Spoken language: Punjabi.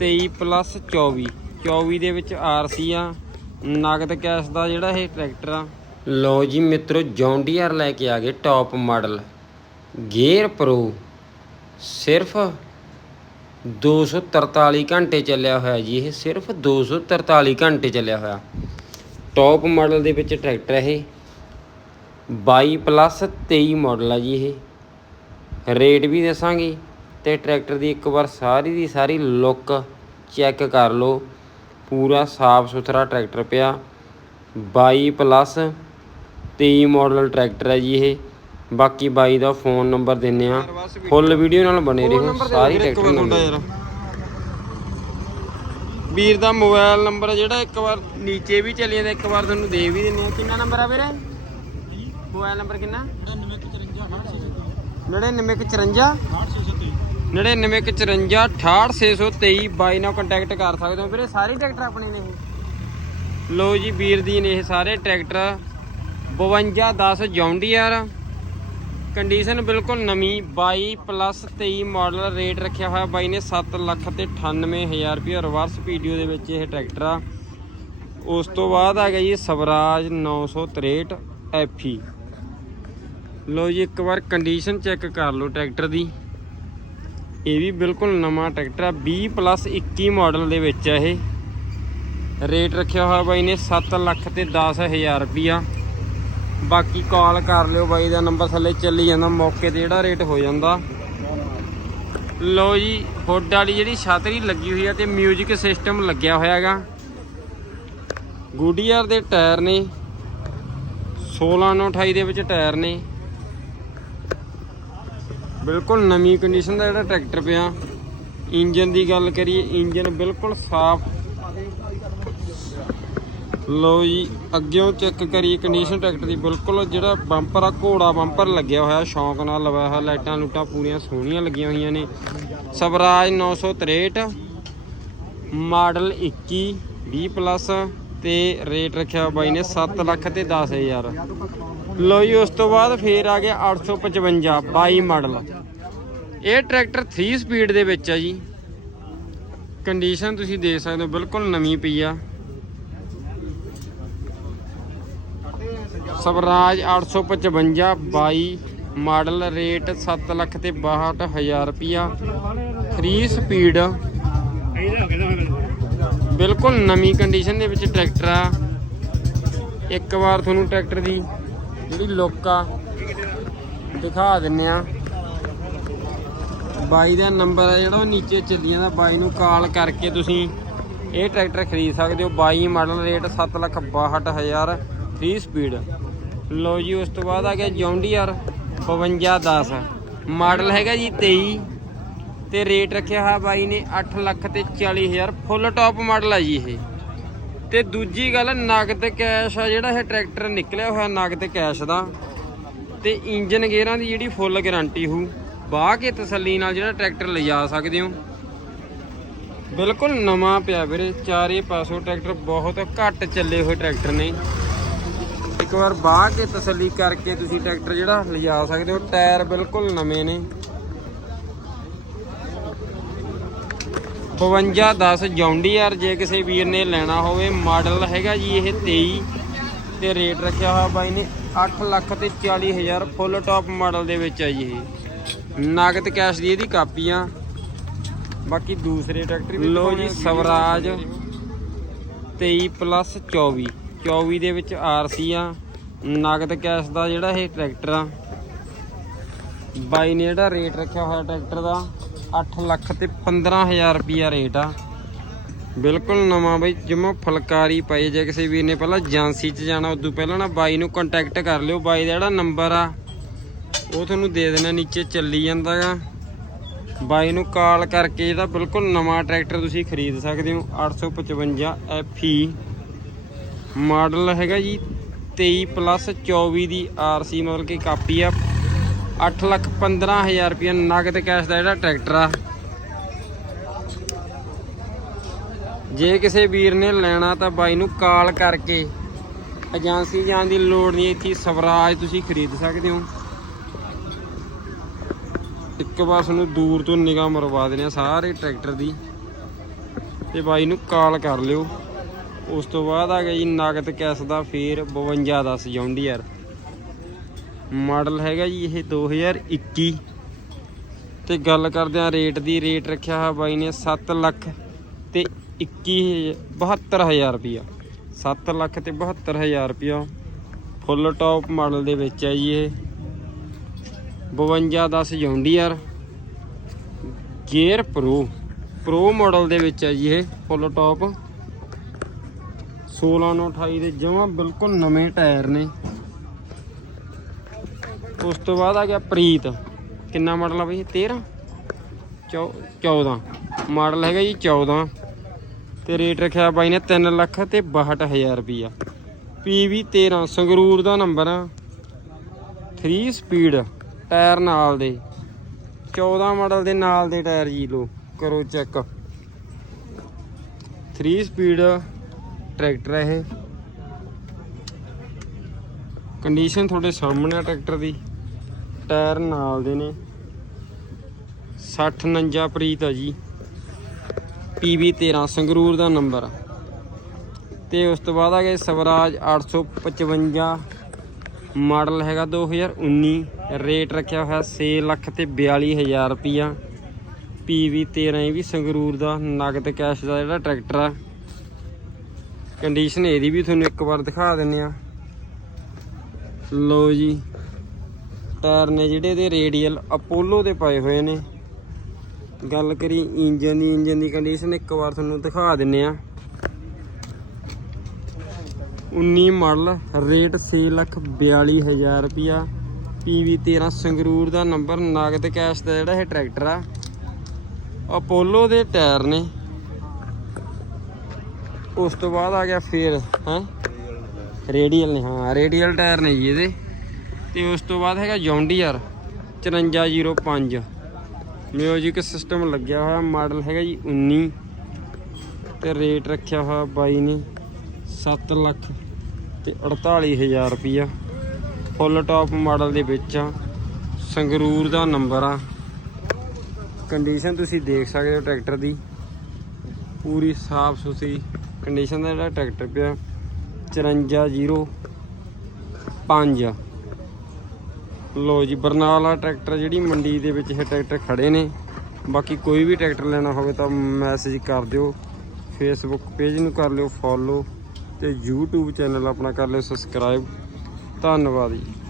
23 ਪਲੱਸ 24 24 ਦੇ ਵਿੱਚ ਆਰਸੀ ਆ। ਨਗਦ ਕੈਸ਼ ਦਾ ਜਿਹੜਾ ਇਹ ਟਰੈਕਟਰ ਆ। ਲਓ ਜੀ ਮਿੱਤਰੋ ਜੌਂਡੀਅਰ ਲੈ ਕੇ ਆ ਗਏ ਟੌਪ ਮਾਡਲ ਗੇਅਰ ਪ੍ਰੋ ਸਿਰਫ 243 ਘੰਟੇ ਚੱਲਿਆ ਹੋਇਆ ਜੀ ਇਹ। ਸਿਰਫ 243 ਘੰਟੇ ਚੱਲਿਆ ਹੋਇਆ। ਟੌਪ ਮਾਡਲ ਦੇ ਵਿੱਚ ਟਰੈਕਟਰ ਇਹ। 22 ਪਲੱਸ 23 ਮਾਡਲ ਆ ਜੀ ਇਹ। ਰੇਟ ਵੀ ਦੱਸਾਂਗੇ। ਤੇ ਟਰੈਕਟਰ ਦੀ ਇੱਕ ਵਾਰ ਸਾਰੀ ਦੀ ਸਾਰੀ ਲੁੱਕ ਚੈੱਕ ਕਰ ਲਓ। ਪੂਰਾ ਸਾਫ਼ ਸੁਥਰਾ ਟਰੈਕਟਰ ਪਿਆ। 22 ਪਲੱਸ 23 ਮਾਡਲ ਟਰੈਕਟਰ ਹੈ ਜੀ ਇਹ। ਬਾਕੀ ਬਾਈ ਦਾ ਫੋਨ ਨੰਬਰ ਦਿੰਨੇ ਆ ਫੁੱਲ ਵੀਡੀਓ ਨਾਲ ਬਣੇ ਰਹੋ। ਸਾਰੀ ਟਰੈਕਟਰ ਨੰਬਰ ਵੀਰ ਦਾ ਮੋਬਾਈਲ ਨੰਬਰ ਜਿਹੜਾ ਇੱਕ ਵਾਰ ਨੀਚੇ ਵੀ ਚੱਲੀ ਜਾਂਦਾ ਇੱਕ ਵਾਰ ਤੁਹਾਨੂੰ ਦੇ ਵੀ ਦਿੰਨੇ ਆ ਕਿੰਨਾ ਨੰਬਰ ਆ ਵੀਰੇ? ਮੋਬਾਈਲ ਨੰਬਰ ਕਿੰਨਾ? 9954 99154 ਬਾਈ ਨਾਲ ਕੰਟੈਕਟ ਕਰ ਸਕਦੇ ਹੋ। ਵੀਰੇ, ਸਾਰੇ ਟਰੈਕਟਰ ਆਪਣੇ ਨੇ ਇਹ। ਲੋ ਜੀ, ਵੀਰ ਦੀ ਨੇ ਇਹ ਸਾਰੇ ਟਰੈਕਟਰ। 52 10 ਜੌਂਡੀਅਰ ਕੰਡੀਸ਼ਨ ਬਿਲਕੁਲ ਨਵੀਂ 22 ਪਲੱਸ 23 ਮਾਡਲ ਰੇਟ ਰੱਖਿਆ ਹੋਇਆ। ਬਾਈ ਨੇ 7 ਲੱਖ ਤੇ 98000 ਰੁਪਏ ਰਿਵਰਸ ਵੀਡੀਓ ਦੇ ਵਿੱਚ ਇਹ ਟਰੈਕਟਰ ਆ। ਉਸ ਤੋਂ ਬਾਅਦ ਆ ਗਿਆ ਜੀ ਸਵਰਾਜ 963 ਐਫਈ ਲੋ ਜੀ, ਇੱਕ ਵਾਰ ਕੰਡੀਸ਼ਨ ਚੈੱਕ ਕਰ ਲਓ ਟਰੈਕਟਰ ਦੀ। ਇਹ ਵੀ ਬਿਲਕੁਲ ਨਵਾਂ ਟਰੈਕਟਰ ਆ। 20 ਪਲੱਸ 21 ਮਾਡਲ ਦੇ ਵਿੱਚ ਆ ਇਹ। ਰੇਟ ਰੱਖਿਆ ਹੋਇਆ ਬਾਈ ਨੇ 7 ਲੱਖ ਤੇ 10000 ਰੁਪਿਆ ਬਾਕੀ ਕਾਲ ਕਰ ਲਿਓ ਬਾਈ ਦਾ ਨੰਬਰ ਥੱਲੇ ਚੱਲੀ ਜਾਂਦਾ, ਮੌਕੇ ਤੇ ਜਿਹੜਾ ਰੇਟ ਹੋ ਜਾਂਦਾ। ਲੋ ਜੀ ਹੁੱਡ ਵਾਲੀ ਜਿਹੜੀ ਛਤਰੀ ਲੱਗੀ ਹੋਈ ਆ ਤੇ 뮤직 ਸਿਸਟਮ ਲੱਗਿਆ ਹੋਇਆ ਹੈਗਾ। ਗੁੱਡੀਅਰ ਦੇ ਟਾਇਰ ਨੇ 16 ਨੂੰ 28 ਦੇ ਵਿੱਚ ਟਾਇਰ ਨੇ। ਬਿਲਕੁਲ ਨਵੀਂ ਕੰਡੀਸ਼ਨ ਦਾ ਜਿਹੜਾ ਟਰੈਕਟਰ ਪਿਆ। ਇੰਜਨ ਦੀ ਗੱਲ ਕਰੀਏ, ਇੰਜਨ ਬਿਲਕੁਲ ਸਾਫ਼। ਲੋ ਜੀ, ਅੱਗਿਓਂ ਚੈੱਕ ਕਰੀਏ ਕੰਡੀਸ਼ਨ ਟਰੈਕਟਰ ਦੀ। ਬਿਲਕੁਲ ਜਿਹੜਾ ਬੰਪਰ ਆ, ਘੋੜਾ ਬੰਪਰ ਲੱਗਿਆ ਹੋਇਆ, ਸ਼ੌਂਕ ਨਾਲ ਲਵਾਇਆ ਹੋਇਆ, ਲਾਈਟਾਂ ਲੂਟਾਂ ਪੂਰੀਆਂ ਸੋਹਣੀਆਂ ਲੱਗੀਆਂ ਹੋਈਆਂ ਨੇ। ਸਵਰਾਜ 963 ਮਾਡਲ 21 20 ਪਲੱਸ ਤੇ ਰੇਟ ਰੱਖਿਆ ਬਾਈ ਨੇ 7 ਲੱਖ ਤੇ 10000 ਲੋ ਜੀ, ਉਸ ਤੋਂ ਬਾਅਦ ਫੇਰ ਆ ਗਿਆ 855 22 ਮਾਡਲ। ਇਹ ਟਰੈਕਟਰ 3 ਸਪੀਡ ਦੇ ਵਿੱਚ ਆ ਜੀ। ਕੰਡੀਸ਼ਨ ਤੁਸੀਂ ਦੇਖ ਸਕਦੇ ਹੋ, ਬਿਲਕੁਲ ਨਵੀਂ ਪਈ ਆ। ਸਵਰਾਜ 855 22 ਮਾਡਲ, ਰੇਟ 7 ਲੱਖ ਤੇ 62000 ਰੁਪਿਆ 3 ਸਪੀਡ ਬਿਲਕੁਲ ਨਵੀਂ ਕੰਡੀਸ਼ਨ ਦੇ ਵਿੱਚ ਟਰੈਕਟਰ ਆ। ਇੱਕ ਵਾਰ ਤੁਹਾਨੂੰ ਟਰੈਕਟਰ ਦੀ ਜਿਹੜੀ ਲੁੱਕ ਆ, ਦਿਖਾ ਦਿੰਨੇ ਆ। ਬਾਈ ਦਾ ਨੰਬਰ ਆ ਜਿਹੜਾ, ਉਹ ਨੀਚੇ ਚੱਲੀ ਜਾਂਦਾ ਬਾਈ ਨੂੰ ਕਾਲ ਕਰਕੇ ਤੁਸੀਂ ਇਹ ਟਰੈਕਟਰ ਖਰੀਦ ਸਕਦੇ ਹੋ। 22 ਮਾਡਲ ਰੇਟ 7 ਲੱਖ 62000 3 ਸਪੀਡ ਲੋ ਜੀ, ਉਸ ਤੋਂ ਬਾਅਦ ਆ ਗਿਆ ਜੌਂਡੀਅਰ 5210 ਮਾਡਲ ਹੈਗਾ ਜੀ 23 ਤੇ ਰੇਟ ਰੱਖਿਆ ਹੋਇਆ ਬਾਈ ਨੇ 8 ਲੱਖ ਤੇ 40000 ਫੁੱਲ ਟਾਪ ਮਾਡਲ ਆ ਜੀ ਇਹ। ਤੇ ਦੂਜੀ ਗੱਲ ਨਗਦ ਕੈਸ਼ ਆ, ਜਿਹੜਾ ਇਹ ਟਰੈਕਟਰ ਨਿਕਲਿਆ ਹੋਇਆ ਨਗਦ ਕੈਸ਼ ਦਾ, ਤੇ ਇੰਜਨ ਗੇਅਰਾਂ ਦੀ ਜਿਹੜੀ ਫੁੱਲ ਗਾਰੰਟੀ ਹੋਊ ਬਾਹ ਕੇ ਤਸੱਲੀ ਨਾਲ ਜਿਹੜਾ ਟਰੈਕਟਰ ਲਿਜਾ ਸਕਦੇ ਹੋ। ਬਿਲਕੁਲ ਨਵਾਂ ਪਿਆ ਵੀਰੇ, ਚਾਰੇ ਪਾਸੋਂ ਟਰੈਕਟਰ ਬਹੁਤ ਘੱਟ ਚੱਲੇ ਹੋਏ ਟਰੈਕਟਰ ਨੇ। ਇੱਕ ਵਾਰ ਬਾਹ ਕੇ ਤਸੱਲੀ ਕਰਕੇ ਤੁਸੀਂ ਟਰੈਕਟਰ ਜਿਹੜਾ ਲਿਜਾ ਸਕਦੇ ਹੋ, ਟਾਇਰ ਬਿਲਕੁਲ ਨਵੇਂ ਨੇ। 52 10 ਜੌਂਡੀਅਰ ਜੇ ਕਿਸੇ ਵੀਰ ਨੇ ਲੈਣਾ ਹੋਵੇ ਮਾਡਲ ਹੈਗਾ ਜੀ ਇਹ 23 ਤੇ ਰੇਟ ਰੱਖਿਆ ਹੋਇਆ ਬਾਈ ਨੇ 8 ਲੱਖ ਤੇ 40000 ਫੁੱਲ ਟਾਪ ਮਾਡਲ ਦੇ ਵਿੱਚ ਆ ਜੀ ਇਹ। ਨਗਦ ਕੈਸ਼ ਦੀ ਇਹਦੀ ਕਾਪੀਆਂ। ਬਾਕੀ ਦੂਸਰੇ ਟਰੈਕਟਰ ਵੀ ਲੋ ਜੀ ਸਵਰਾਜ। 23 ਪਲੱਸ 24 24 ਦੇ ਵਿੱਚ ਆਰਸੀ ਆ। ਨਗਦ ਕੈਸ਼ ਦਾ ਜਿਹੜਾ ਇਹ ਟਰੈਕਟਰ ਆ। ਬਾਈ ਨੇ ਜਿਹੜਾ ਰੇਟ ਰੱਖਿਆ ਹੋਇਆ ਟਰੈਕਟਰ ਦਾ 8 ਲੱਖ ਤੇ 15000 ਰੁਪਿਆ ਰੇਟ ਆ। ਬਿਲਕੁਲ ਨਵਾਂ ਬਈ ਜਿਵੇਂ ਫਲਕਾਰੀ ਪਾਈ ਜੇ ਕਿਸੇ ਵੀਰ ਨੇ ਪਹਿਲਾਂ ਏਜੰਸੀ 'ਚ ਜਾਣਾ, ਉਦੋਂ ਪਹਿਲਾਂ ਨਾ ਬਾਈ ਨੂੰ ਕੰਟੈਕਟ ਕਰ ਲਿਓ। ਬਾਈ ਦਾ ਜਿਹੜਾ ਨੰਬਰ ਆ, ਉਹ ਤੁਹਾਨੂੰ ਦੇ ਦੇਣਾ, ਨੀਚੇ ਚੱਲੀ ਜਾਂਦਾਗਾ ਬਾਈ ਨੂੰ ਕਾਲ ਕਰਕੇ ਇਹਦਾ ਬਿਲਕੁਲ ਨਵਾਂ ਟਰੈਕਟਰ ਤੁਸੀਂ ਖਰੀਦ ਸਕਦੇ ਹੋ। 855 FE ਮਾਡਲ ਹੈਗਾ ਜੀ 23 ਪਲੱਸ 24 ਦੀ ਆਰਸੀ ਮਤਲਬ ਕਿ ਕਾਪੀ ਆ। 8 ਲੱਖ 15000 ਰੁਪਏ ਨਗਦ ਕੈਸ਼ ਦਾ ਜਿਹੜਾ ਟਰੈਕਟਰ ਆ। ਜੇ ਕਿਸੇ ਵੀਰ ਨੇ ਲੈਣਾ ਤਾਂ ਬਾਈ ਨੂੰ ਕਾਲ ਕਰਕੇ ਏਜੰਸੀ ਜਾਣ ਦੀ ਲੋੜ ਨਹੀਂ, ਇੱਥੇ ਸਵਰਾਜ ਤੁਸੀਂ ਖਰੀਦ ਸਕਦੇ ਹੋ। ਇੱਕ ਵਾਰ ਤੁਹਾਨੂੰ ਦੂਰ ਤੋਂ ਨਿਗਾਹ ਮਰਵਾ ਦੇਣੇ ਆ ਸਾਰੇ ਟਰੈਕਟਰ ਦੀ। ਤੇ ਬਾਈ ਨੂੰ ਕਾਲ ਕਰ ਲਿਓ। ਉਸ ਤੋਂ ਬਾਅਦ ਆ ਗਿਆ ਜੀ ਨਗਦ ਕੈਸ ਦਾ ਫੇਰ 52 10 ਜੌਂਡੀ ਯਾਰ ਮਾਡਲ ਹੈਗਾ ਜੀ ਇਹ 2021 ਤੇ ਗੱਲ ਕਰਦੇ ਆ ਰੇਟ ਦੀ, ਰੇਟ ਰੱਖਿਆ ਹੋਇਆ ਬਾਈ ਨੇ 7 ਲੱਖ ਤੇ 21 72000 ਰੁਪਿਆ 7 ਲੱਖ ਤੇ 72000 ਰੁਪਿਆ ਫੁੱਲ ਟੌਪ ਮਾਡਲ ਦੇ ਵਿੱਚ ਹੈ ਜੀ ਇਹ। 52 10 ਜੌਂਡੀ ਗੇਅਰ ਪ੍ਰੋ ਪ੍ਰੋ ਮਾਡਲ ਦੇ ਵਿੱਚ ਹੈ ਜੀ ਇਹ ਫੁੱਲ ਟੌਪ 16 ਨੂੰ 28 ਦੇ ਜਮਾਂ ਬਿਲਕੁਲ ਨਵੇਂ ਟਾਇਰ ਨੇ। ਉਸ ਤੋਂ ਬਾਅਦ ਆ ਗਿਆ ਪ੍ਰੀਤ। ਕਿੰਨਾ ਮਾਡਲ ਆ ਬਈ? 13 ਚੌ- 14 ਮਾਡਲ ਹੈਗਾ ਜੀ 14 ਤੇ ਰੇਟ ਰੱਖਿਆ ਬਾਈ ਨੇ 3 ਲੱਖ ਤੇ 62000 ਰੁਪਈਆ। PV 13 ਸੰਗਰੂਰ ਦਾ ਨੰਬਰ ਆ। 3 ਸਪੀਡ ਟਾਇਰ ਨਾਲ ਦੇ। 14 ਮਾਡਲ ਦੇ ਨਾਲ ਦੇ ਟਾਇਰ ਜੀ ਲੋ ਕਰੋ ਚੈੱਕ 3 ਸਪੀਡ ਟਰੈਕਟਰ ਹੈ ਇਹ। ਕੰਡੀਸ਼ਨ ਤੁਹਾਡੇ ਸਾਹਮਣੇ ਆ ਟਰੈਕਟਰ ਦੀ। ਟਾਇਰ ਨਾਲ ਦੇ ਨੇ। 60 49 ਪ੍ਰੀਤ ਆ ਜੀ। PB 13 ਸੰਗਰੂਰ ਦਾ ਨੰਬਰ ਤੇ ਉਸ ਤੋਂ ਬਾਅਦ ਆ ਗਿਆ ਸਵਰਾਜ 855 ਮਾਡਲ ਹੈਗਾ 2019 ਰੇਟ ਰੱਖਿਆ ਹੋਇਆ 6 ਲੱਖ ਤੇ 42000 ਰੁਪਿਆ PV 13 ਇਹ ਵੀ ਸੰਗਰੂਰ ਦਾ, ਨਗਦ ਕੈਸ਼ ਦਾ ਜਿਹੜਾ ਟਰੈਕਟਰ ਆ। ਕੰਡੀਸ਼ਨ ਇਹਦੀ ਵੀ ਤੁਹਾਨੂੰ ਇੱਕ ਵਾਰ ਦਿਖਾ ਦਿੰਨੇ ਆ। ਲੋ ਜੀ। ਟਾਇਰ ਨੇ ਜਿਹੜੇ ਇਹਦੇ ਰੇਡੀਅਲ ਅਪੋਲੋ ਦੇ ਪਾਏ ਹੋਏ ਨੇ। ਗੱਲ ਕਰੀ ਇੰਜਨ ਦੀ ਇੰਜਨ ਦੀ ਕੰਡੀਸ਼ਨ ਇੱਕ ਵਾਰ ਤੁਹਾਨੂੰ ਦਿਖਾ ਦਿੰਨੇ ਆ। 19 ਮਾਡਲ ਰੇਟ 642000 ਰੁਪਿਆ ਪੀਵੀ 13 ਸੰਗਰੂਰ ਦਾ ਨੰਬਰ ਨਗਦ ਕੈਸ਼ ਦਾ ਜਿਹੜਾ ਇਹ ਟਰੈਕਟਰ ਆ। ਅਪੋਲੋ ਦੇ ਟਾਇਰ ਨੇ। ਉਸ ਤੋਂ ਬਾਅਦ ਆ ਗਿਆ ਫੇਰ, ਹੈ? ਰੇਡੀਅਲ ਨੇ, ਹਾਂ ਰੇਡੀਅਲ ਟਾਇਰ ਨੇ ਜੀ ਇਹਦੇ। ਤੇ ਉਸ ਤੋਂ ਬਾਅਦ ਹੈਗਾ ਜੌਂਡੀਅਰ 5405 ਮਿਊਜ਼ਿਕ ਸਿਸਟਮ ਲੱਗਿਆ ਹੋਇਆ ਮਾਡਲ ਹੈਗਾ ਜੀ 19 ਤੇ ਰੇਟ ਰੱਖਿਆ ਹੋਇਆ ਬਾਈ ਨੇ 7 ਲੱਖ ਤੇ 48000 ਰੁਪਈਆ ਫੁੱਲ ਟਾਪ ਮਾਡਲ ਦੇ ਵਿੱਚ ਆ। ਸੰਗਰੂਰ ਦਾ ਨੰਬਰ ਆ। ਕੰਡੀਸ਼ਨ ਤੁਸੀਂ ਦੇਖ ਸਕਦੇ ਹੋ ਟਰੈਕਟਰ ਦੀ। ਪੂਰੀ ਸਾਫ਼ ਸੁਥਰੀ ਕੰਡੀਸ਼ਨ ਦਾ ਜਿਹੜਾ ਟਰੈਕਟਰ ਪਿਆ 5405 ਲੋ ਜੀ, ਬਰਨਾਲਾ ਟਰੈਕਟਰ ਜਿਹੜੀ ਮੰਡੀ ਦੇ ਵਿੱਚ ਇਹ ਟਰੈਕਟਰ ਖੜੇ ਨੇ। ਬਾਕੀ ਕੋਈ ਵੀ ਟਰੈਕਟਰ ਲੈਣਾ ਹੋਵੇ ਤਾਂ ਮੈਸੇਜ ਕਰ ਦਿਓ ਫੇਸਬੁੱਕ ਪੇਜ ਨੂੰ ਕਰ ਲਿਓ ਫੋਲੋ ਤੇ YouTube ਚੈਨਲ ਆਪਣਾ ਕਰ ਲਿਓ ਸਬਸਕ੍ਰਾਈਬ ਧੰਨਵਾਦ ਜੀ।